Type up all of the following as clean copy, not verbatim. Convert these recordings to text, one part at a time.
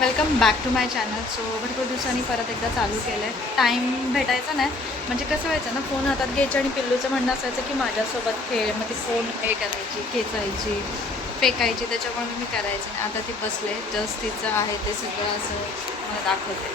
Welcome back to my channel. So भरपूर दिवसांनी परत एकदा चालू केलं आहे. टाईम भेटायचा नाही, म्हणजे कसं व्हायचं ना, फोन हातात घ्यायचं आणि पिल्लूचं म्हणणं असायचं की माझ्यासोबत खेळ. मग ती फोन हे करायची, खेचायची, फेकायची, त्याच्यामुळे मी करायचं नाही. आता ती बसले, जस्ट तिचं आहे ते सगळं असं मला दाखवते.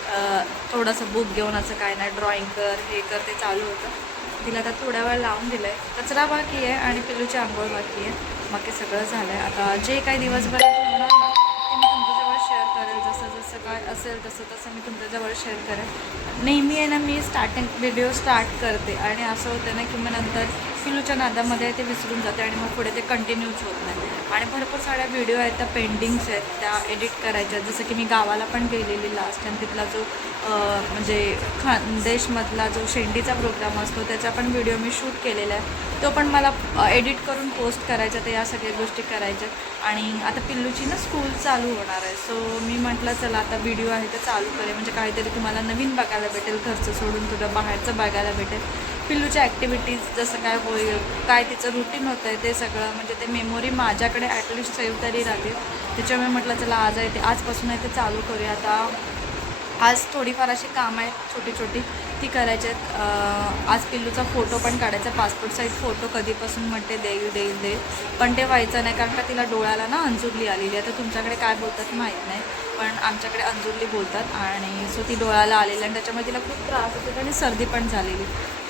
थोडंसं बुक घेऊन असं काय नाही, ड्रॉइंग कर, हे कर, ते चालू होतं. तिला आता थोड्या वेळ लावून दिलं आहे. कचरा बाकी आहे आणि पिल्लूची आंघोळ बाकी आहे. बाकी सगळं झालं आहे. आता जे काही दिवसभर होणार ना, ते मी तुमच्याजवळ शेअर करेल. जसं जसं काय असेल तसं तसं मी तुमच्याजवळ शेअर करेल. नेहमी आहे ना, मी स्टार्टिंग व्हिडिओ स्टार्ट करते आणि असं होतं ना की मग नंतर पिल्लूच्या नादामध्ये ते विसरून जाते आणि मग पुढे ते कंटिन्यूच होत नाही. आणि भरपूर साऱ्या व्हिडिओ आहेत त्या पेंडिंग्स आहेत, त्या एडिट करायच्या. जसं की मी गावाला पण गेलेली लास्ट टाईम, तिथला जो म्हणजे खानदेशमधला जो शेंडीचा प्रोग्राम असतो त्याचा पण व्हिडिओ मी शूट केलेला आहे. तो पण मला एडिट करून पोस्ट करायचा, तर या सगळ्या गोष्टी करायच्या. आणि आता पिल्लूची ना स्कूल चालू होणार आहे, सो मी म्हटलं चला आता व्हिडिओ आहे तर चालू करेल, म्हणजे काहीतरी तुम्हाला नवीन बघायला भेटेल, घरचं सोडून थोडं बाहेरचं बघायला भेटेल. पिल्लूच्या ॲक्टिव्हिटीज जसं काय होईल, काय तिचं रुटीन होतं आहे, ते सगळं म्हणजे ते मेमोरी माझ्याकडे ॲटलिस्ट सेव्ह तरी राहतील. त्याच्यामुळे म्हटलं चला आज आहे ते आजपासून आहे ते चालू करूया. आता आज थोडीफार अशी कामं आहेत छोटी छोटी, ती करायची आहेत. आज पिल्लूचा फोटो पण काढायचा, पासपोर्ट साईज फोटो. कधीपासून म्हणते देईल, पण ते व्हायचं नाही, कारण का तिला डोळ्याला ना अंजुरली आलेली आहे. तर तुमच्याकडे काय बोलतात माहीत नाही, पण आमच्याकडे अंजुरली बोलतात. आणि सो ती डोळ्याला आलेली आणि त्याच्यामुळे तिला खूप त्रास होतो आणि सर्दी पण झालेली.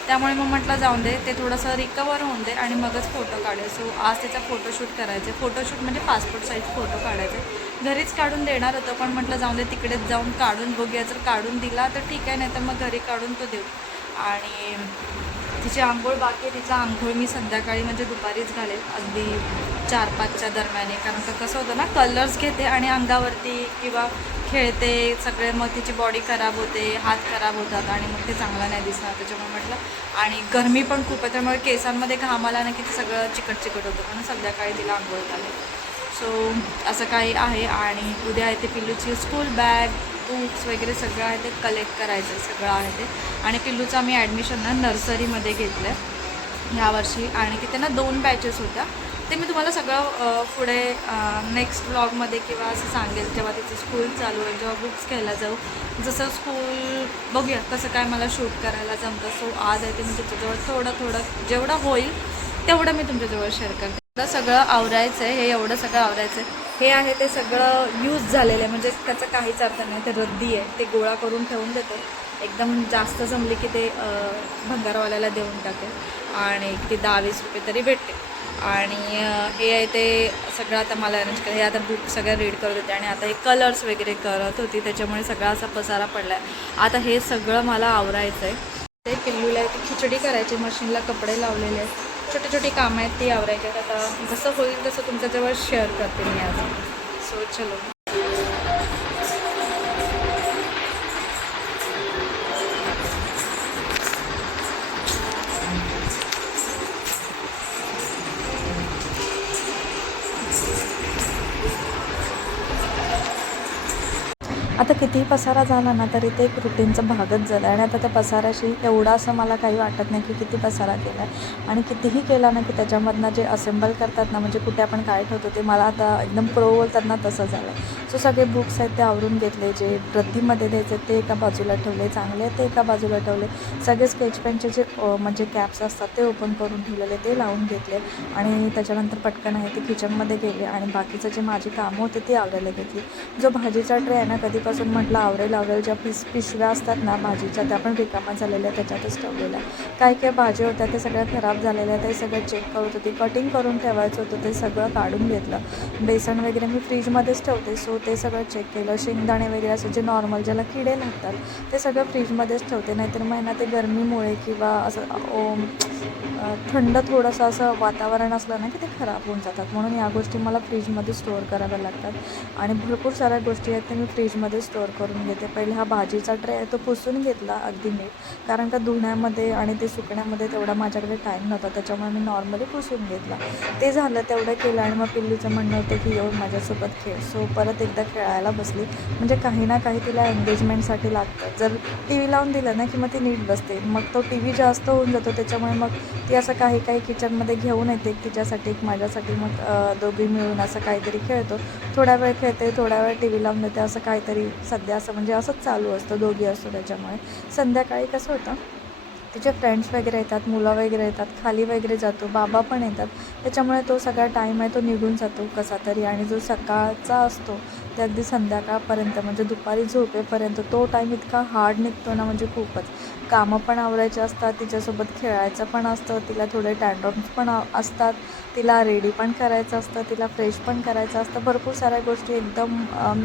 त्यामुळे मग म्हटलं जाऊन दे, ते थोडंसं रिकवर होऊन दे आणि मगच फोटो काढेल. सो आज तिचा फोटोशूट करायचं आहे. फोटोशूट म्हणजे पासपोर्ट साईज फोटो काढायचे. घरीच काढून देणार होतं, पण म्हटलं जाऊन दे, तिकडेच जाऊन काढून बघूया. जर काढून दिला तर ठीक आहे, नाही तर मग घरी काढून तो देऊ. आणि तिची आंघोळ बाकी आहे. तिचा आंघोळ मी संध्याकाळी म्हणजे दुपारीच घालेल, अगदी 4-5च्या दरम्याने. कारण का कसं होतं ना, कलर्स घेते आणि अंगावरती किंवा खेळते सगळे, मग तिची बॉडी खराब होते, हात खराब होतात आणि मग ते चांगलं नाही दिसणार. त्याच्यामुळे म्हटलं, आणि गरमी पण खूप आहे, त्यामुळे केसांमध्ये घाम आला ना की ते सगळं चिकट चिकट होतं, म्हणून संध्याकाळी तिला आंघोळ घालेल. सो असं काही आहे. आणि उद्या आहे ते पिल्लूची स्कूल बॅग, बुक्स वगैरे सगळं आहे ते कलेक्ट करायचं, सगळं आहे ते. आणि पिल्लूचं आम्ही ॲडमिशन ना नर्सरीमध्ये घेतलं आहे ह्यावर्षी, आणि तिथे ना 2 बॅचेस होत्या. ते मी तुम्हाला सगळं पुढे नेक्स्ट व्लॉगमध्ये किंवा असं सांगेल, जेव्हा तिचं स्कूल चालू आहे, जेव्हा बुक्स घ्यायला जाऊ. जसं स्कूल बघूया कसं काय मला शूट करायला जमतं. सो आज आहे ते मी तुमच्याजवळ थोडं जेवढं होईल तेवढं मी तुमच्याजवळ शेअर करते. एवढं सगळं आवरायचं आहे, हे एवढं सगळं आवरायचं आहे. हे आहे ते सगळं यूज झालेलं आहे, म्हणजे त्याचा काहीच अर्थ नाही, ते रद्दी आहे. ते गोळा करून ठेवून देते. एकदम जास्त जमली की ते भंगारवाल्याला देऊन टाकेल आणि ते 10-20 रुपये तरी भेटते. आणि हे आहे ते सगळं आता मला अरेंज कर. हे आता बुक सगळं रीड करत होते आणि आता हे कलर्स वगैरे करत होती, त्याच्यामुळे सगळा असा पसारा पडला आहे. आता हे सगळं मला आवरायचं आहे. ते पिल्लूला आहे ती खिचडी करायची, मशीनला कपडे लावलेले आहेत, छोटी छोटी कामं आहेत ती आवरायची आहेत. आता जसं होईल तसं तुमच्याजवळ शेअर करते मी आज. सो चलो. आता कितीही पसारा झाला ना तरी ते एक रुटीनचा भागच झाला आहे. आणि आता त्या पसाऱ्याशी एवढं असं मला काही वाटत नाही की किती पसारा केला आहे. आणि कितीही केला ना की त्याच्यामधनं जे असेंबल करतात ना, म्हणजे कुठे आपण काय ठेवतो ते मला आता एकदम प्रो बोलतात ना तसं झालं आहे. सो सगळे बुक्स आहेत ते आवरून घेतले, जे रद्दीमध्ये द्यायचे ते एका बाजूला ठेवले, चांगले आहेत ते एका बाजूला ठेवले. सगळे स्केच पेनचे जे म्हणजे कॅप्स असतात ते ओपन करून ठेवलेले, ते लावून घेतले. आणि त्याच्यानंतर पटकन आहे ते किचनमध्ये गेले आणि बाकीचं जे माझी कामं होते ती आवरायला घेतली. जो भाजीचा ट्रे आहे ना, कधीपासून म्हटलं आवरेल ज्या पिशव्या असतात ना भाजीच्या, त्या पण रिकामा झालेल्या त्याच्यातच ठेवलेल्या. काय भाजी होत्या ते सगळ्या खराब झालेल्या, ते सगळं चेक करत होती. कटिंग करून ठेवायचं होतं ते सगळं काढून घेतलं. बेसन वगैरे मी फ्रीजमध्येच ठेवते, सो ते सगळं चेक केलं. शेंगदाणे वगैरे असं जे नॉर्मल ज्याला किडे लागतात ते सगळं फ्रीजमध्येच ठेवते, नाहीतर मग ना ते गरमीमुळे किंवा असं थंड थोडंसं असं वातावरण असलं ना की ते खराब होऊन जातात. म्हणून या गोष्टी मला फ्रीजमध्ये स्टोअर कराव्या लागतात. आणि भरपूर साऱ्या गोष्टी आहेत ते मी फ्रीजमध्ये स्टोअर करून घेते. पहिले हा भाजीचा ट्रे आहे तो पुसून घेतला अगदी नीट, कारण का धुण्यामध्ये आणि ते सुकण्यामध्ये तेवढा माझ्याकडे टाईम नव्हता, त्याच्यामुळे मी नॉर्मली पुसून घेतला. ते झालं, तेवढं केलं. आणि मग पिल्लूचं म्हणणं होतं की येऊन माझ्यासोबत खेळ. सो परत एकदा खेळायला बसली, म्हणजे काही ना काही तिला एंगेजमेंटसाठी लागतं. जर टी व्ही लावून दिलं ना की मग ती नीट बसते, मग तो टी व्ही जास्त होऊन जातो, त्याच्यामुळे मग ती असं काही किचनमध्ये घेऊन येते, एक तिच्यासाठी एक माझ्यासाठी. मग दोघी मिळून असं काहीतरी खेळतो. थोडा वेळ खेळते, थोडा वेळ टी व्ही लावून देते, असं काहीतरी सध्या असं म्हणजे असंच चालू असतं, दोघी असतो त्याच्यामुळे. संध्याकाळी कसं होतं, तिचे फ्रेंड्स वगैरे येतात, मुलं वगैरे येतात, खाली वगैरे जातो, बाबा पण येतात. त्याच्यामुळे तो सगळा टाईम आहे तो निघून जातो कसा तरी. आणि जो सकाळचा असतो ते अगदी संध्याकाळपर्यंत म्हणजे दुपारी झोपेपर्यंत तो टाईम इतका हार्ड निघतो ना, म्हणजे खूपच. कामं पण आवरायची असतात, तिच्यासोबत खेळायचं पण असतं, तिला थोडे टँट्रम्स पण असतात, तिला रेडी पण करायचं असतं, तिला फ्रेश पण करायचं असतं. भरपूर साऱ्या गोष्टी एकदम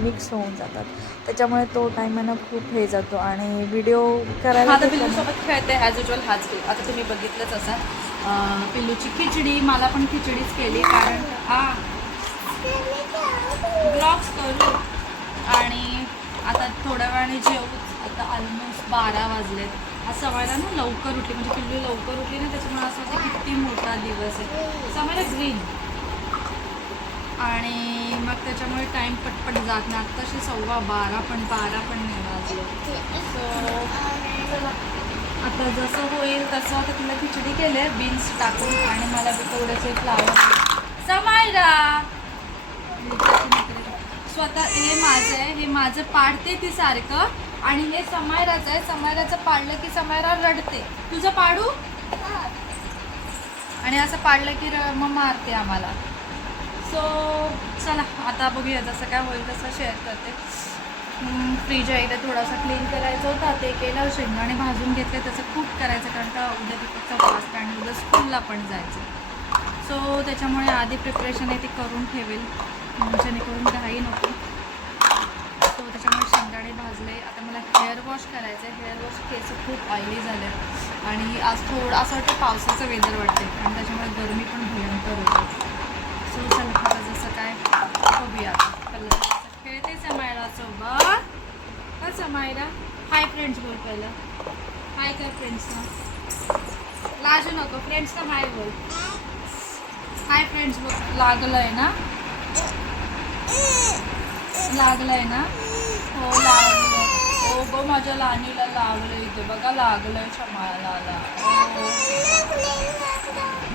मिक्स होऊन जातात. त्याच्यामुळे तो टाईम आहे ना खूप हे जातो. आणि व्हिडिओ करायला आता घेतला ना, पिल्लूसोबत खेळते ॲज युजल हाच गेम. आता तुम्ही बघितलंच असं पिल्लूची खिचडी, मला पण खिचडीच केली कारण ब्लॉग्स करू आणि आता थोड्या वेळाने जेवू. आता ऑलमोस्ट 12 वाजलेत. आज सवायला ना लवकर उठली, म्हणजे पिल्लू लवकर उठली ना, त्याच्यामुळे असं वाटतं किती मोठा दिवस आहे. सवायला ग्रीन आणि मग त्याच्यामुळे टाईम पटपट जात नाही. आत्ताशी 12:15 पण 12 पण नाही वाजले. सो आता जसं होईल तसं आता तिला खिचडी केले बीन्स टाकून आणि मला बी थोडेसे फ्लावर समायला. स्वतः हे माझं आहे, हे माझं पाडते ती सारखं. आणि हे समायराचं आहे, समायराचं पाडलं की समायरा रडते. तुझं पाडू आणि असं पाडलं की मग मारते आम्हाला. सो चला आता बघूया, जसं काय होईल तसं शेअर करते. फ्रीज आहे इथे थोडासा क्लीन करायचं होता, ते केलं. शेंगदाणे भाजून घेतले, त्याचं खूप करायचं कारण का उद्या दीपकचा फास्ट आणि उद्या स्कूलला पण जायचं. सो त्याच्यामुळे आधी प्रिपरेशन आहे ती करून ठेवेल, जेणेकरून घाई नको. सो त्याच्यामुळे शेंगदाणे भाजले. आता मला हेअर वॉश करायचं आहे. हेअर वॉश केस खूप ऑइली झाले आणि आज थोडं असं वाटतं पावसाचं वेदर वाटते आणि त्याच्यामुळे गरमी पण भयंकर होते. सो चला आता जसं काय बघूया. पहिलं खेळते समायला सोबत. का समायला हाय फ्रेंड्स बोल पहिलं. हाय कर फ्रेंड्सना, लाजू नको. फ्रेंड्सना हाय बोल. हाय फ्रेंड्स बोल. लागलंय ना, लागलंय ना. हो लागलं. हो गो माझ्या लहानीला लागलं इथे बघा, लागलंय समायला.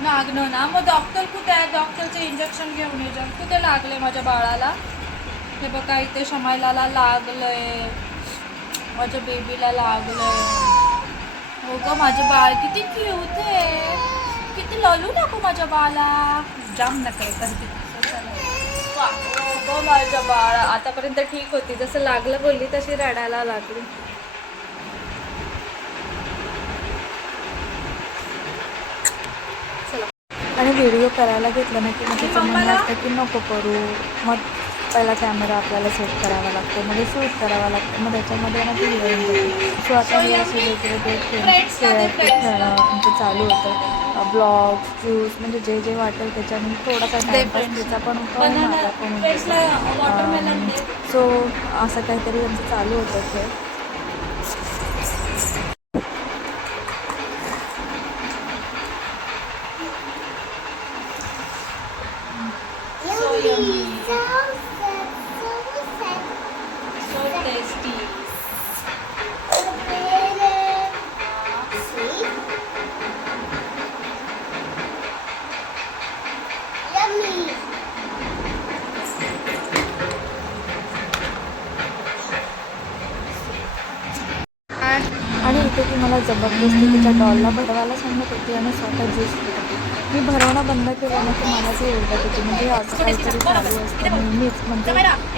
लागलं ना, मग डॉक्टर कुठे आहे? डॉक्टरचे इंजेक्शन घेऊन ये जा. कुठे लागले माझ्या बाळाला? हे बघा इथे शमायलाला लागलंय, माझ्या बेबीला लागलंय. हो ग माझं बाळ किती क्यूट आहे, किती ललू नको माझ्या बाळाला. जाम नका करते. हो ग माझ्या बाळा. आतापर्यंत ठीक होती, जसं लागलं बोलली तशी रडायला लागली. आणि व्हिडिओ करायला घेतलं ना की मग तिचं म्हणणं असतं की नको करू. मग पहिला कॅमेरा आपल्याला सेट करावा लागतो, म्हणजे शूट करावा लागतो, मग त्याच्यामध्ये ना ती हिरोईन जाते. सो आता हे असे वेगवेगळे खेळणं म्हणजे चालू होतं. ब्लॉग्स ज्यूस म्हणजे जे जे वाटेल त्याच्याने थोडासा टाईमपास तिचा पण होतो आणि माझा पण होतो. सो असं काहीतरी आमचं चालू होतं खेळ. आणि इथे ती मला जबरदस्ती तिच्या डॉलला भरवायला सांगत होती आणि स्वतः ज्यूस पित होती. मी भरवणं बंद केलं ना की मला ते ओरडत होती. म्हणजे असं काहीतरी चालू असतं नेहमीच. म्हणजे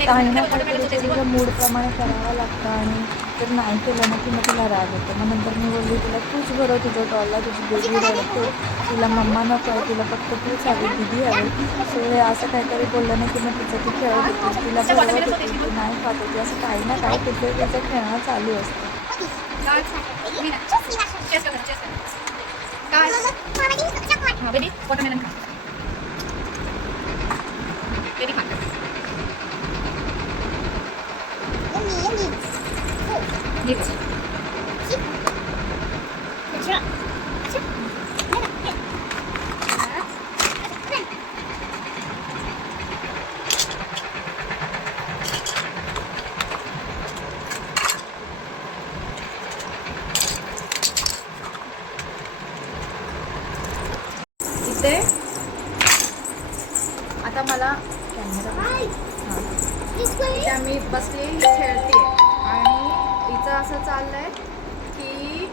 काही ना काहीतरी तिच्या मूडप्रमाणे करावं लागतं आणि जर नाही केलं ना की मग तिला राग येतो. मग नंतर मी बोलली तिला तूच भरव तुझ्या डॉलला, तुझी बेबी रडते, तिला मम्मा नको आहे, तिला फक्त तूच हवी, दिदी हवी. सो हे असं काहीतरी बोललं ना की मग तिचं ती खेळत होती, तिला भरवत होती, ती नाही खात होती. असं काही ना काही कुठे तिचं खेळणं चालू असतं. बेबी वॉटरमेलन खा. बेबी खा. इथे आता मला कॅमेरा इथे आम्ही बसले खेळते असं चाललंय की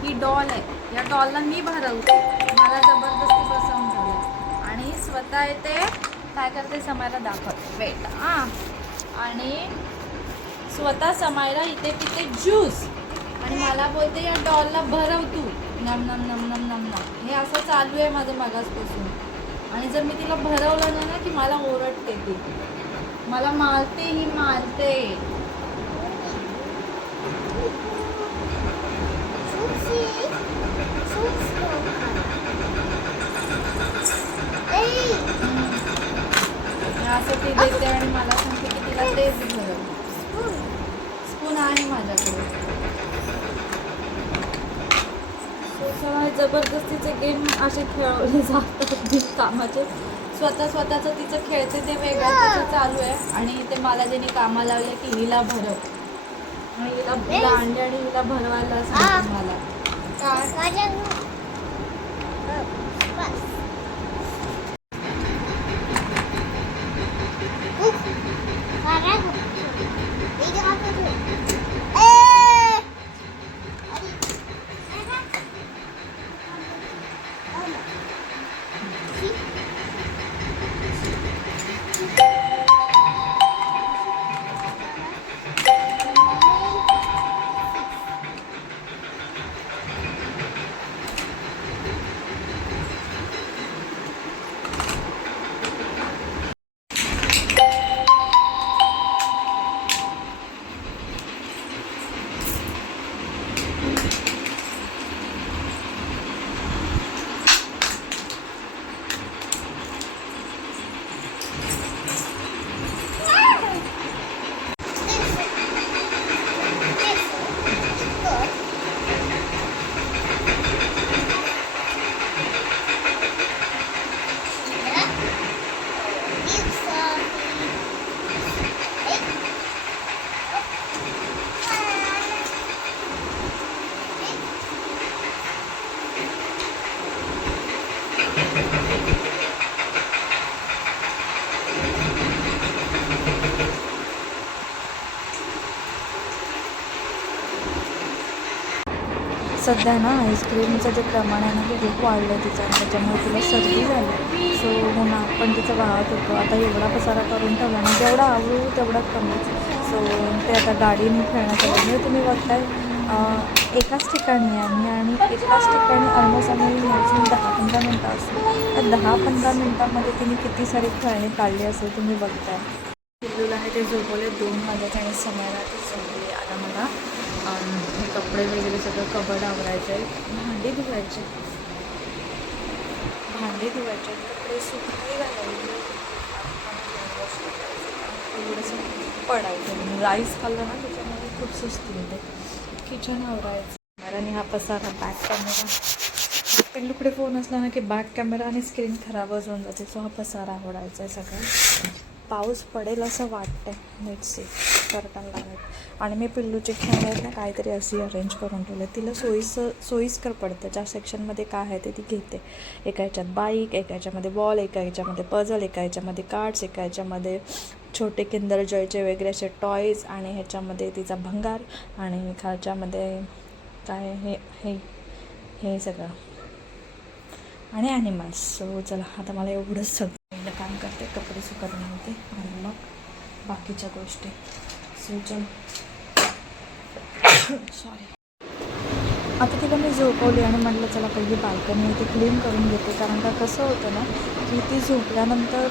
ही डॉल आहे, या डॉलला मी भरवते, मला जबरदस्ती बसवून ठेवलं आणि स्वतः येते काय करते समायला दाखवते वेट आणि स्वतः समायला इथे पिते ज्यूस आणि मला बोलते या डॉलला भरव तू, नम नम नम नम नम नम. हे असं चालू आहे माझं मगासपासून. आणि जर मी तिला भरवलं नाही ना की मला ओरडते, ती मला मारते, ही मारते. असं ती देते आणि मला सांगते की तिला तेच भरव. स्पून आहे माझ्याकडे. जबरदस्तीचे गेम असे खेळवले जातात कामाचे. स्वतःचं तिचं खेळते ते वेगळं तिचं चालू आहे आणि ते मला ज्यांनी कामाला लावले की हिला भरव आणि हिला अंडे आणि हिला भरवायला सांगते मला. सध्या ना आईस्क्रीमचं जे प्रमाण आहे ना ते खूप वाढलं आहे तिचं, त्याच्यामुळे तिला सर्दी झाली. सो मग आपण तिचं वाहत होतो. आता एवढा पसारा करून ठेवला ना, जेवढा आवडू तेवढा कमीच. सो ते आता गाडीने खेळण्याचं म्हणजे तुम्ही बघताय एकाच ठिकाणी आहे आम्ही आणि एकाच ठिकाणी ऑलमोस्ट आम्ही मोजून 10-15 मिनटं असतो. तर 10-15 मिनटामध्ये तिने किती सारी खेळणी काढली असेल तुम्ही बघताय. पिल्लूला आहे ते झोपवले 2 वाजता आणि समयाला ते झोपले. आता मला हे कपडे वगैरे सगळं कबड आवरायचं आहे, भांडी धुवायचे, कपडे सुकले घालायचे, थोडंसं पडायचं. राईस खाल्लं ना त्याच्यामध्ये खूप सुस्ती होते. किचन आवरायचं आणि हा पसारा बॅक कॅमेरा, पिल्लूकडे फोन असला ना की बॅक कॅमेरा आणि स्क्रीन खराबच होऊन जाते. सो हा पसारा आवडायचा आहे सगळं. पाऊस पडेल असं वाटतं आहे, लेट्स सी, करताना लागेल. आणि मी पिल्लूचे खेळणे आहेत ना काहीतरी अशी अरेंज करून ठेवले, तिला सोयीस्कर पडतं. ज्या सेक्शनमध्ये काय आहे ते ती घेते. एका ह्याच्यात बाईक, एका ह्याच्यामध्ये बॉल, एका ह्याच्यामध्ये पझल, एका ह्याच्यामध्ये कार्ड्स, एका ह्याच्यामध्ये छोटे किंडर जॉयचे वगैरे असे टॉईज, आणि ह्याच्यामध्ये तिचा भंगार, आणि खालच्यामध्ये काय हे हे हे सगळं आणि ॲनिमल्स. सो चला आता मला एवढंच सगळं काम करते, कपडे सुकत नव्हते आणि मग बाकीच्या गोष्टी. सो चल सॉरी. आता तिला मी झोपवली आणि म्हटलं चला पहिली बाल्कनी ती क्लीन करून घेते. कारण का कसं होतं ना की ती झोपल्यानंतर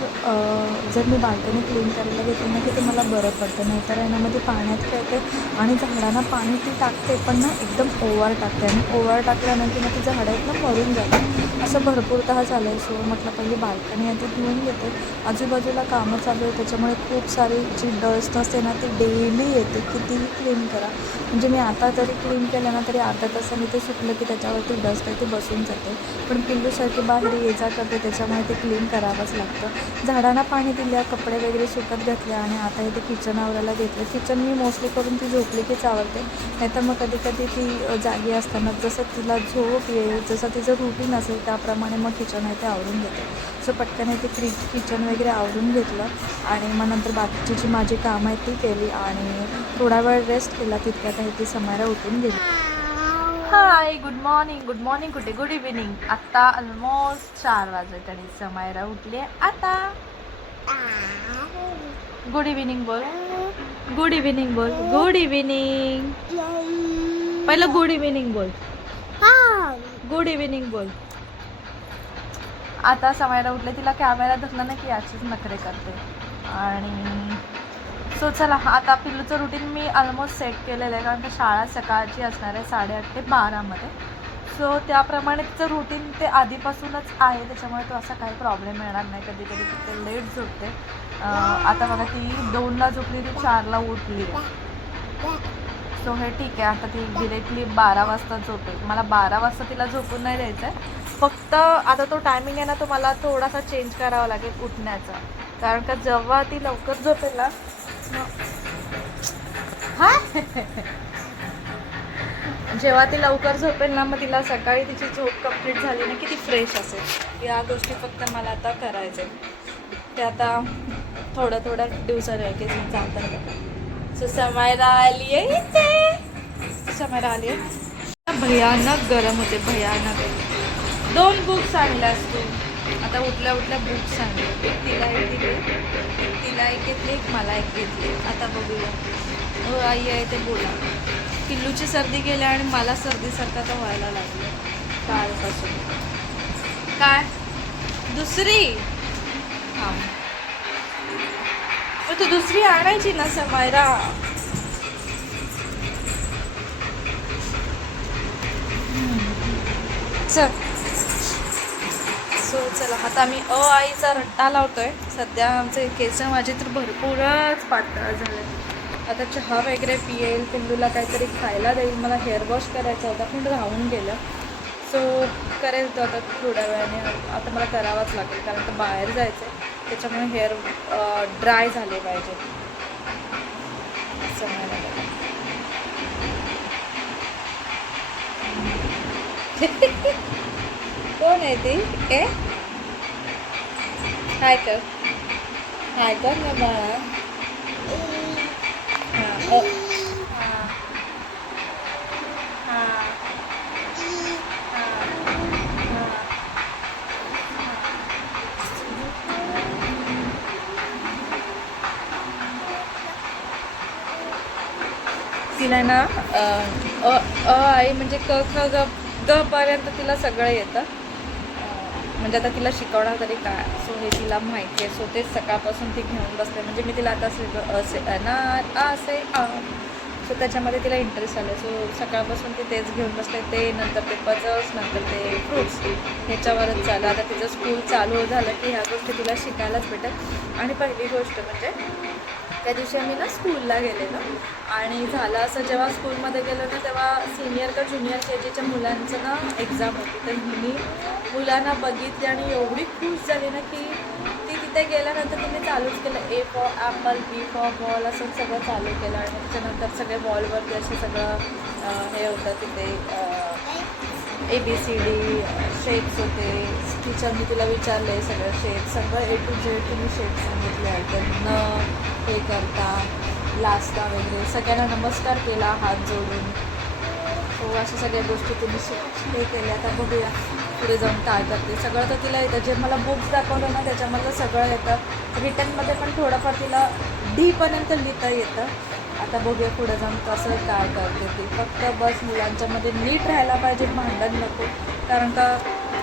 जर मी बाल्कनी क्लीन करायला घेतली ना की ते मला बरं पडतं. नाहीतर आहे ना मग ती पाण्यात खेळते आणि झाडांना पाणी ती टाकते पण ना एकदम ओव्हर टाकते, आणि ओव्हर टाकल्यानंतर मग ती झाडं आहेत ना मरून जातात. असं भरपूरतः झालं आहे. सो म्हटलं पहिली बाल्कनी आहे ती धुवून घेते. आजूबाजूला कामं चालू आहे त्याच्यामुळे खूप सारी जी डस्ट असते ना ती डेली येते, कितीही क्लीन करा. म्हणजे मी आता जरी क्लीन केलं ना तरी अर्धा तासाने ते सुकलं की त्याच्यावरती डस्ट आहे ती बसून जाते. पण पिल्लूसारखी बाहेर ये जा करते त्याच्यामुळे ते क्लीन करावंच लागतं. झाडांना पाणी दिल्या, कपडे वगैरे सुकत घातले आणि आता इथे किचन आवरायला घेतलं. किचन मी मोस्टली करून ती झोपली कीच आवडते. नाहीतर मग कधी कधी ती जागी असताना जसं तिला झोप येईल, जसं तिचं रुटीन असेल त्या त्याप्रमाणे मग किचन आहे ते आवरून घेते. सो पटकन आहे ते किचन वगैरे आवरून घेतलं आणि मग नंतर बाकीची जी माझी कामं आहेत ती केली आणि थोडा वेळ रेस्ट केला. तितक्यात आहे ती समायरा उठून गेली. हाय, गुड मॉर्निंग कुठे गुड इव्हिनिंग. आत्ता ऑलमोस्ट 4 वाजत आणि समायरा उठली आता. गुड इव्हिनिंग बोल. गुड इव्हिनिंग बोल. Good evening. पहिलं गुड इव्हिनिंग बोल. गुड इव्हिनिंग बोल. आता समायरा उठले. तिला कॅमेरा धरला ना की याचीच नखरे करते. आणि सो चला आता पिल्लूचं रुटीन मी ऑलमोस्ट सेट केलेलं आहे कारण की शाळा सकाळची असणार आहे 8:30 ते 12मध्ये. सो त्याप्रमाणे तिचं रुटीन ते आधीपासूनच आहे. त्याच्यामुळे तो असा काही प्रॉब्लेम येणार नाही. कधी कधी तिथे लेट झोपते. आता बघा ती 2ला झोपली ती 4ला उठली आहे. सो हे ठीक आहे. आता ती डिरेक्टली 12 वाजता झोपेल. मला 12 वाजता तिला झोपून नाही द्यायचं आहे. फक्त आता तो टायमिंग आहे ना तो मला थोडासा चेंज करावा लागेल उठण्याचा. कारण का जेव्हा ती लवकर झोपेल ना जेव्हा ती लवकर झोपेल ना मग तिला सकाळी तिची झोप कंप्लीट झाली ना की ती फ्रेश असेल. या गोष्टी फक्त मला आता करायचे. ते आता थोड्या दिवसाने की चालतं. सो समायरा आली आहे इथे. समायरा आली आहे. भयानक गरम होते भयानक. 2 बुक्स आणल्यास तू. आता उठल्या बुक्स आणले. एक तिला एक दिली, तिला एक घेतली, एक मला एक घेतली. आता बघूया आई आहे ते बोला. पिल्लूची सर्दी गेली आणि मला सर्दीसारखं तर व्हायला लागलं कालपासून. काय दुसरी हां तू दुसरी आणायची ना समायरा. चल. सो चला आता आम्ही आईचा रट्टा लावतोय. सध्या आमचे केस माझे तर भरपूरच पातळ झाले. आता चहा वगैरे पियेल, पिल्लूला काहीतरी खायला देईल. मला हेअर वॉश करायचा होता पण राहून गेलं. सो करेल तो आता थोड्या वेळाने. आता मला करावाच लागेल कारण तर बाहेर जायचं आहे. त्याच्यामुळे हेअर ड्राय झाले पाहिजे असं मला कोण आहे ती ए हाय कर ना बाळा. हां तिला ना आई म्हणजे क ख ग पर्यंत तिला सगळं येतं. म्हणजे आता तिला शिकवणार तरी काय. सो हे तिला माहिती आहे. सो तेच सकाळपासून ती घेऊन बसते. म्हणजे मी तिला आता असे सो त्याच्यामध्ये तिला इंटरेस्ट आला. सो सकाळपासून ती तेच घेऊन बसते. ते नंतर ते पझल्स, नंतर ते फ्रूट्स ह्याच्यावरच चालू. आता तिचं स्कूल चालू झालं की ह्या गोष्टी तिला शिकायलाच भेटेल. आणि पहिली गोष्ट म्हणजे त्या दिवशी आम्ही ना स्कूलला गेलेलो आणि झालं असं जेव्हा स्कूलमध्ये गेलो ना तेव्हा सिनियर का ज्युनियर KGच्या मुलांचं ना एक्झाम होती. तर मी मुलांना बघितली आणि एवढी खुश झाली ना की ती तिथे गेल्यानंतर तिने चालूच केलं A for Apple, B for ball असं सगळं चालू केलं. आणि त्याच्यानंतर सगळे बॉलवरती असं सगळं हे होतं तिथे ABCD शेप्स होते. टीचरनी तिला विचारले सगळं शेप सगळं A to Z तुम्ही शेप सांगितले आहे. तर हे करता लास्टा वगैरे सगळ्यांना नमस्कार केला हात जोडून. सो अशा सगळ्या गोष्टी तिने हे केल्या. आता बघूया पुढे जाऊन काय करते. सगळं तर तिला येतं. जे मला बुक्स दाखवलं ना त्याच्यामधलं सगळं येतं. रिटर्नमध्ये पण थोडंफार तिला D पर्यंत लिहिता येतं. आता बघूया पुढे जाऊन कसं काय करते ती. फक्त बस मुलांच्यामध्ये नीट राहायला पाहिजे, भांडण नको. कारण का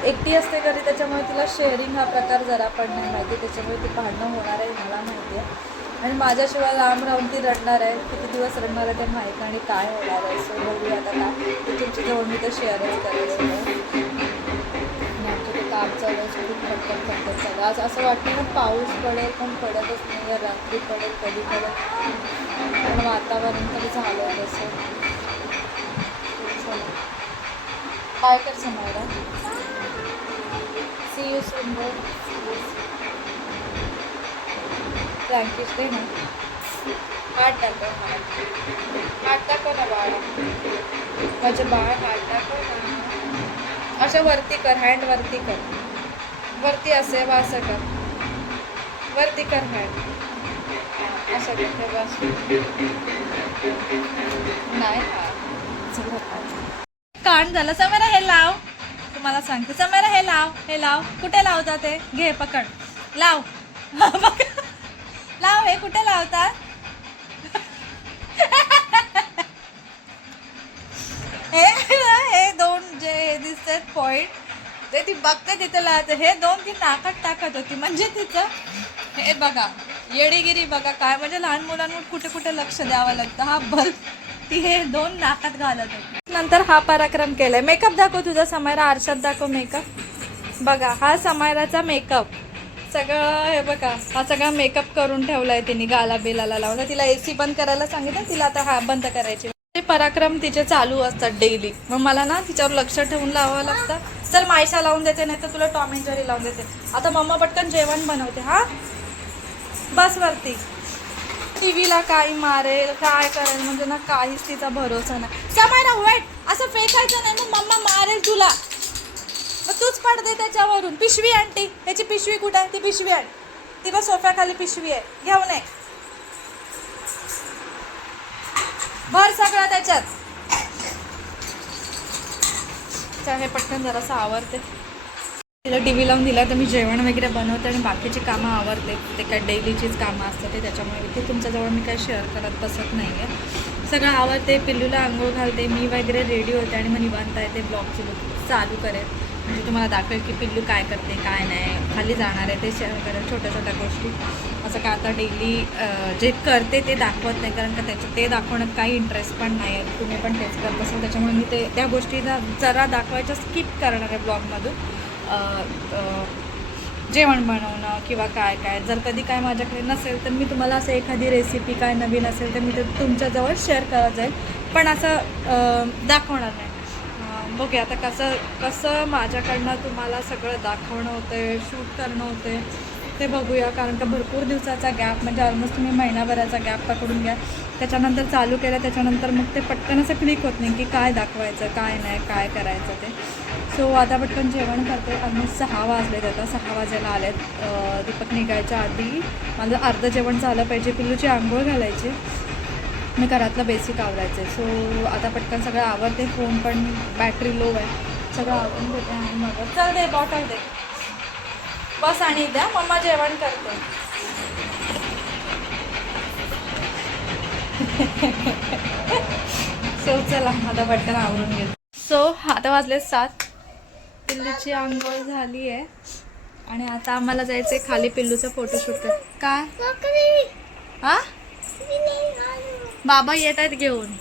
एकटी असते घरी त्याच्यामुळे तिला शेअरिंग हा प्रकार जरा पण नाही माहिती. त्याच्यामुळे ती भांडणं होणार आहे मला माहिती आहे. आणि माझ्याशिवाय लांब राहून ती रडणार आहे. किती दिवस रडणार आहे ते माहीत आणि काय होणार आहे. सो बघूया आता काय ते तुमच्याजवळ मी तर शेअरच करेल सगळं. आणि आमचं ते काम चालू आहे खूप खटखट चालू. आज असं वाटतं ना पाऊस पडेल पण पडतच नाही. रात्री पडेल कधी पडेल पण वातावरण तरी झालं आहे तसं. चला काय कर समायरा. सी यू सून बोल. ब्लँकेट दे ना. हात दाखव. हात दाखव ना बाळा. माझं बाळ हात दाखव ना. असं वरती कर, हँड वरती कर, वरती असे व असं कर, वरती कर हँड, असं कर हे बस. नाही कान झालं. समोर हे लाव, तुम्हाला सांगते समोर हे लाव, हे लाव. कुठे लावतात ते? घे पकड, लाव. लाव. हे कुठे लावतात? हे दोन जे दिसतात पॉइंट ते ती बघते तिथं लावते. हे दोन ती नाकात टाकत होती, म्हणजे तिचं हे बघा येडीगिरी बघा काय, म्हणजे लहान मुलांवर कुठे कुठे लक्ष द्यावं लागतं. हा बल्ब ती हे दोन नाकात घालत होती. नंतर हा पराक्रम केलाय. मेकअप दाखव तुझा समायरा, आरशात दाखव मेकअप. बघा हा समायराचा मेकअप सगळं, हे बघा हा सगळा मेकअप करून ठेवलाय तिने, गाला बिलाला लावला. तिला AC बंद करायला सांगितलं, तिला आता हा बंद करायची. ते पराक्रम तिचे चालू असतात डेली. मग मला ना तिच्यावर लक्ष ठेवून लावावं लागतं. चल मायशा लावून देते, नाही तर तुला टॉम अँड जेरी लावून देते. आता मम्मा पटकन जेवण बनवते. हा बस वरती. टीव्हीला काही मारेल काय करेल म्हणजे ना काहीच तिचा भरोसा नाही. समायरा वेट, असं फेकायचं नाही, मग मम्मा मारेल तुला. मग तूच पडते त्याच्यावरून. पिशवी आणती, त्याची पिशवी कुठे आहे? ती पिशवी आण. ती बस सोफ्याखाली पिशवी आहे, घेऊन ये. भर सगळं त्याच्यात. चल हे पटकन जरासं आवरते. तिला TV लावून दिला तर मी जेवण वगैरे बनवते आणि बाकीची कामं आवरते. ते काय डेलीचीच कामं असतात ते, त्याच्यामुळे ते तुमच्याजवळ मी काय शेअर करत बसत नाही आहे. सगळं आवरते, पिल्लूला आंघोळ घालते, मी वगैरे रेडी होते आणि मग निवांत येते ब्लॉगची चालू करेल. म्हणजे तुम्हाला दाखवेल की पिल्लू काय करते काय नाही. खाली जाणार आहे ते शेअर करेल, छोट्या छोट्या गोष्टी. असं काय आता डेली जे करते ते दाखवत नाही, कारण का त्याचं ते दाखवण्यात काही इंटरेस्ट पण नाही आहे. तुम्ही पण तेच करत असाल, त्याच्यामुळे मी ते त्या गोष्टी जरा दाखवायच्या स्किप करणार आहे ब्लॉगमधून. जेवण बनवणं किंवा काय काय, जर कधी काय माझ्याकडे नसेल तर मी तुम्हाला असं एखादी रेसिपी काय नवीन असेल तर मी ते तुमच्याजवळ शेअर करत जाईल, पण असं दाखवणार नाही. बघूया आता कसं कसं माझ्याकडनं तुम्हाला सगळं दाखवणं होतं, शूट करणं होते ते बघूया. कारण का भरपूर दिवसाचा गॅप, म्हणजे ऑलमोस्ट तुम्ही महिनाभराचा गॅप पकडून घ्या. त्याच्यानंतर चालू केलं, त्याच्यानंतर मग ते पटकन असं क्लिक होत नाही की काय दाखवायचं काय नाही काय करायचं ते. सो आता पटकन जेवण करते. ऑलमोस्ट 6 वाजलेत, आता 6 वाजायला आलेत. दीपक निघायच्या आधी माझं अर्धं जेवण झालं पाहिजे. पिल्लूची आंघोळ घालायची, मी घरातलं बेसिक आवरायचं. सो आता पटकन सगळं आवरते. फोन पण बॅटरी लो आहे, सगळं आवरून देते आणि मग चल दे बॉटल दे बस आणि द्या मम्मा जेवण करते. सो चला आता पटकन आवरून घेते. सो आता वाजले 7. पिल्लूची आंघोळ झाली आहे आणि आता आम्हाला जायचं आहे खाली पिल्लूचा फोटोशूट कर. काय हा बाबा येत आहेत घेऊन.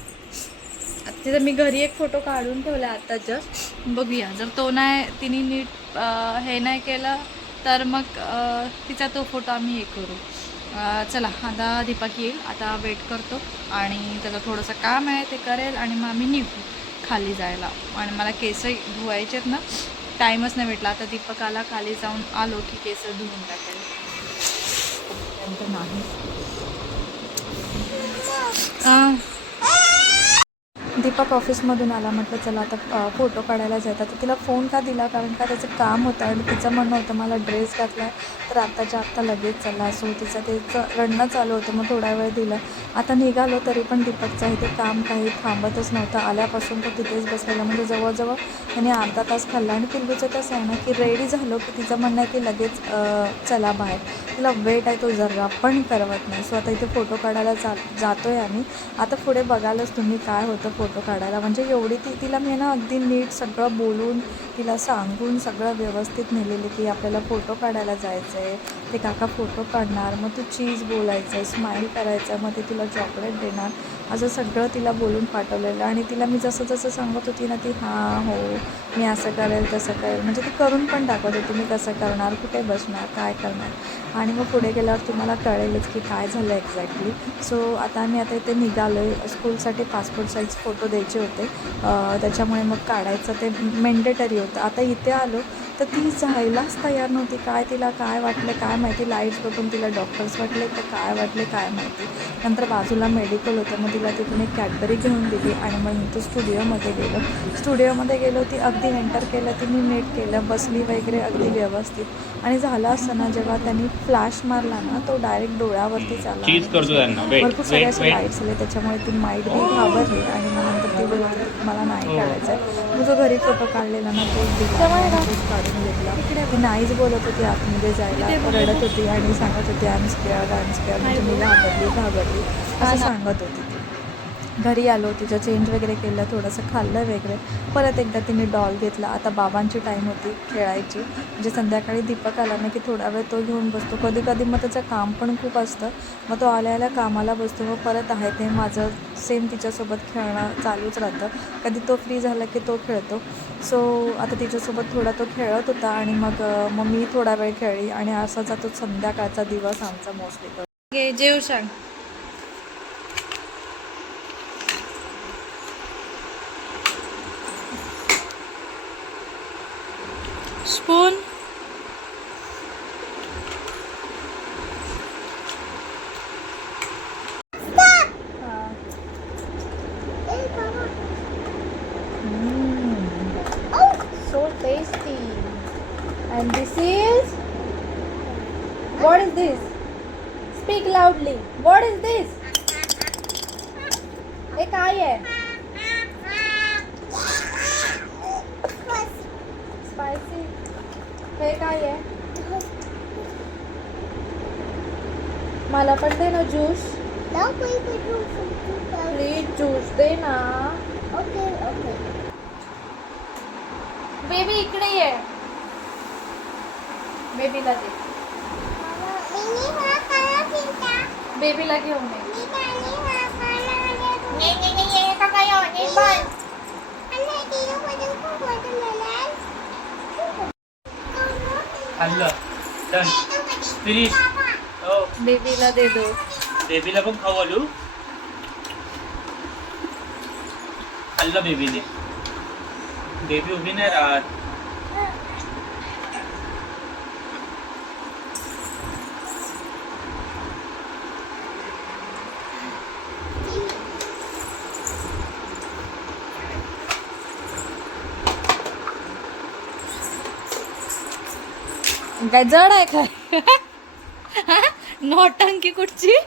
तिथं मी घरी एक फोटो काढून ठेवला आता जस्ट. बघूया जर तो नाही तिने नीट हे नाही केलं तर मग तिचा तो फोटो आम्ही हे करू. चला आता दीपक येईल, आता वेट करतो आणि त्याचं थोडंसं काम आहे ते करेल आणि मग आम्ही निघू खाली जायला. आणि मला केस धुवायचे आहेत ना, टाईमच नाही भेटला. आता दीपक आला, खाली जाऊन आलो की केस धुवून टाकेल. नाही दीपक ऑफिसमधून आला, म्हटलं चला आता फोटो काढायला जायचा. तर तिला फोन का दिला, कारण का त्याचं काम होतं आणि तिचं म्हणणं होतं मला ड्रेस घातला तर आत्ताच्या आत्ता लगेच चला. सो तिचं त्याचं रडणं चालू होतं, मग थोडा वेळ दिला. आता निघालो तरी पण दीपकचं इथे काम काही थांबतच नव्हतं. आल्यापासून तो तिथेच बसलेला, म्हणजे जवळजवळ त्याने अर्धा तास खाल्ला. आणि पिल्लूचं कसं आहे ना की रेडी झालो की तिचं म्हणणं आहे की लगेच चला बाहेर. तिला वेट आहे तो जरा पण करवत नाही. सो आता इथे फोटो काढायला जातो आहे आम्ही. आता पुढे बघालच तुम्ही काय होतं फोटो काढायला. म्हणजे एवढी तिला मी ना अगदी नीट सगळं बोलून तिला सांगून सगळं व्यवस्थित नेलेलं की आपल्याला फोटो काढायला जायचं आहे. ते काका फोटो काढणार, मग तू चीज बोलायचं आहे, स्माईल करायचं आहे, मग ते तुला चॉकलेट देणार, असं सगळं तिला बोलून पाठवलेलं. आणि तिला मी जसं जसं सांगत होती ना ती हां हो मी असं करेल तसं करेल, म्हणजे ती करून पण दाखवत होती मी कसं करणार, कुठे बसणार, काय करणार. आणि मग पुढे गेल्यावर तुम्हाला कळेलच की काय झालं एक्झॅक्टली. सो आता इथे निघालो आहे. स्कूलसाठी पासपोर्ट साईज फोटो द्यायचे होते, त्याच्यामुळे मग काढायचं ते मेंडेटरी होतं. आता इथे आलो तर ती जायलाच तयार नव्हती. काय तिला काय वाटलं काय माहिती, लाईट्स बघून तिला डॉक्टर्स वाटले का काय वाटले काय माहिती. नंतर बाजूला मेडिकल होतं, मग तिला तिथून एक कॅडबरी घेऊन दिली आणि मग नंतर स्टुडिओमध्ये गेलो. ती अगदी एंटर केलं, तिने नीट केलं, बसली वगैरे अगदी व्यवस्थित. आणि झालं असताना जेव्हा त्यांनी फ्लॅश मारला ना, तो डायरेक्ट डोळ्यावरती चालला. भरपूर सगळे असे लाईट्स आले, त्याच्यामुळे ती माईट बी घाबरली आणि मग नंतर ती बोलत होती की मला नाही काढायचं आहे. मग जो घरी फोटो काढलेला ना तोच दिला, तोच काढून घेतला. ती नाहीच बोलत होती आतमध्ये जायला, रडत होती आणि सांगत होती आय एम स्केअर्ड म्हणजे मी घाबरली असं सांगत होती ती. घरी आलो, तिचं चेंज वगैरे केलं, थोडंसं खाल्लं वगैरे. परत एकदा तिने डॉल घेतला. आता बाबांची टाईम होती खेळायची, म्हणजे संध्याकाळी दीपक आला ना की थोडा वेळ तो घेऊन बसतो. कधी कधी मग त्याचं काम पण खूप असतं, मग तो आल्या कामाला बसतो. मग परत आहे ते माझं सेम तिच्यासोबत खेळणं चालूच राहतं. कधी तो फ्री झाला की तो खेळतो. सो आता तिच्यासोबत थोडा तो खेळत होता आणि मग मी थोडा वेळ खेळली आणि असा जातो संध्याकाळचा दिवस आमचा मोस्टली. जेव सांग. Spoon. So tasty. And this is, what is this? Speak loudly. What is this? हे काय आहे? Spicy. हे काय आहे? मला पण दे ना ज्यूस. प्लीज ज्यूस दे ना. ओके. बेबी इकडे ये. बेबीला दे. बेबीला घेऊन ये. बेबीला दे दो. बेबीला पण खाऊ घालू. खाल्लं बेबीने. बेबी उभी नाही राहत. काय जड आहे काय? नौटंकी कुठची?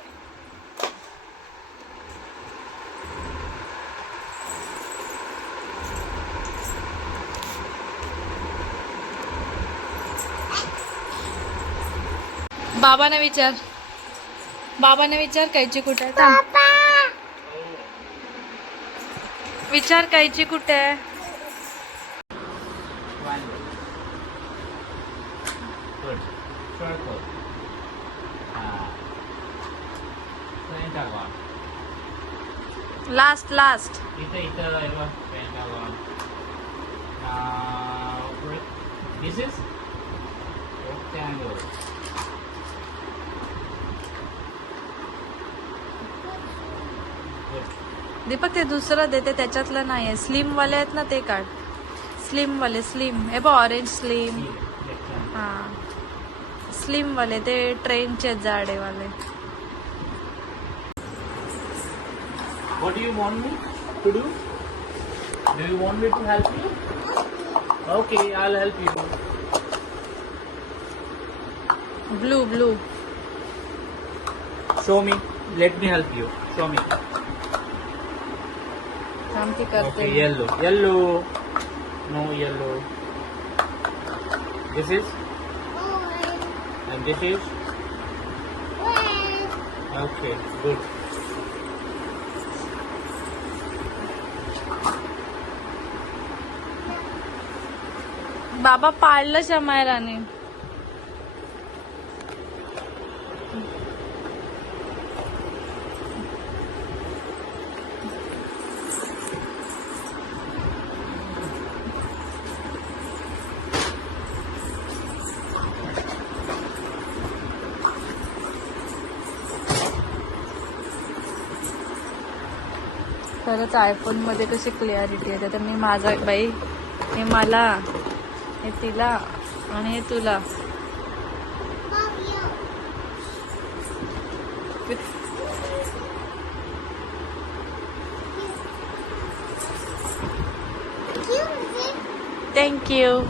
बाबाने विचार कैची कुठे आहे? थांब. विचार कैची कुठे आहे? Last This is rectangle. Deepak ते दुसरं देते, त्याच्यातलं नाही आहे. स्लिम वाले आहेत ना ते काढ. स्लिम हे बघ ऑरेंज स्लिम. हा स्लिम वाले ते ट्रेनचे जाडेवाले. What do you want me to do? Do you want me to help you? Okay, I'll help you. Blue. Show me. Let me help you. Show me. हम की करते Okay, हैं. yellow. No yellow. This is. And this is. Okay, good. बाबा पाळलं शमायराने. खरंच आयफोनमध्ये कशी clarity येते. तर मी माझा बाई हे मला हे तिला आणि हे तुला. थँक्यू.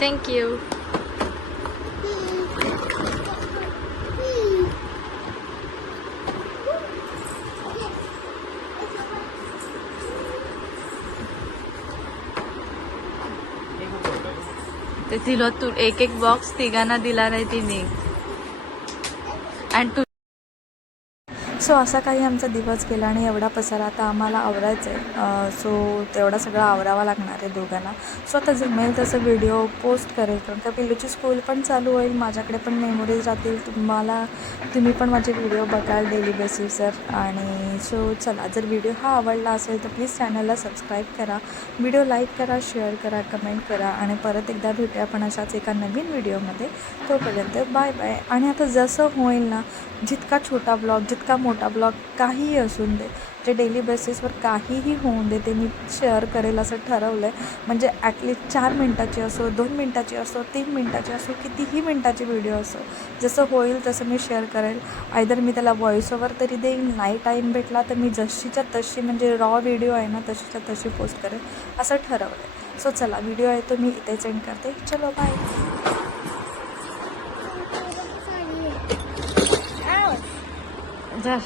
थँक्यू. ते तिला तू एक एक बॉक्स तिघांना दिला नाही तिने. आणि तू. सो असा काही आमचा दिवस गेला आणि एवढा पसारा आता आम्हाला आवरायचं आहे. सो तेवढा सगळं आवरावा लागणार आहे दोघांना. सो आता जमेल तसं व्हिडिओ पोस्ट करेल, कारण का पिल्लूची स्कूल पण चालू होईल, माझ्याकडे पण मेमोरीज राहतील. तुम्ही पण माझे व्हिडिओ बघाल डेली बेसिसवर. आणि सो चला, जर व्हिडिओ हा आवडला असेल तर प्लीज चॅनलला सबस्क्राईब करा, व्हिडिओ लाईक करा, शेअर करा, कमेंट करा. आणि परत एकदा भेटूया आपण अशाच एका नवीन व्हिडिओमध्ये. तोपर्यंत बाय बाय. आणि आता जसं होईल ना, जितका छोटा ब्लॉग जितका मोठा ब्लॉग काहीही असून दे, जे डेली बेसिसवर काहीही होऊन दे, ते मी शेअर करेल असं ठरवलं आहे. म्हणजे ॲटलिस्ट 4 मिनटाची असो, 2 मिनटाची असो, 3 मिनटाची असो, कितीही मिनटाची व्हिडिओ असो, जसं होईल तसं मी शेअर करेल. आयदर मी त्याला व्हॉइस ओव्हर तरी देईन, नाही टाईम भेटला तर मी जशीच्या तशी, म्हणजे रॉ व्हिडिओ आहे ना, तशीच्या तशी पोस्ट करेल असं ठरवलं आहे. सो चला, व्हिडिओ आहे तो मी इथेच एंड करते. चलो बाय. जा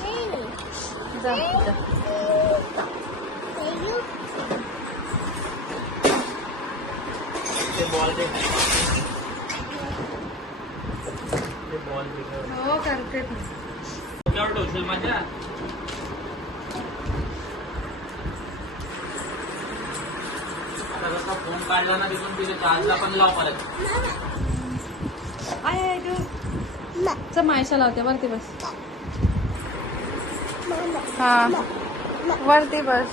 जा जा. ते बॉल दे. ते बॉल दे. हो करते. डोक्यावर ठेवशील माझ्या. आता कसा फोन काढला ना तिथून, तिथे चार्जला पण लाव परत. आहे ग मायशा लावते वरती बस. हां वरती बस.